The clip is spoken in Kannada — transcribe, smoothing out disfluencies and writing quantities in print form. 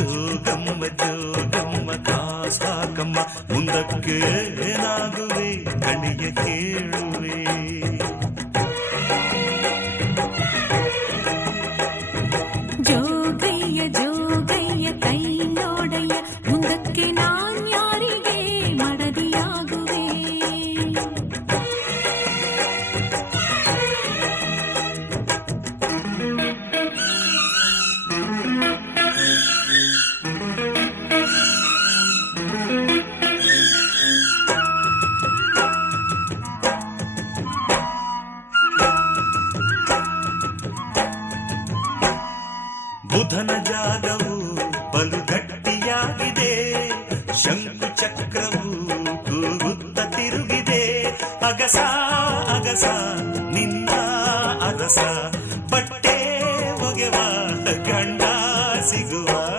ಜೋಗಮ್ಮ ಜೋಗಮ್ಮ ಕಾಸಾಕಮ್ಮ ಮುಂದಕ್ಕೆ ಏನಾಗುವೆ ಕಣಿಗೆ ಕೇಳುವೆ. ಜೋಗಯ್ಯ ಜೋಗಯ್ಯ ಕೈ ನೋಡಯ್ಯ ಮುಂದಕ್ಕೆ ನಾನ್ಯಾರಿಗೆ ಮಡದಿಯಾಗುವೆ. ಬುಧನ ಜಾಗವು ಬಲು ಗಟ್ಟಿಯಾಗಿದೆ, ಶಂಕು ಚಕ್ರವು ಕೂಗುತ್ತ ತಿರುಗಿದೆ. ಅಗಸ ಅಗಸ ನಿನ್ನ ಅಗಸ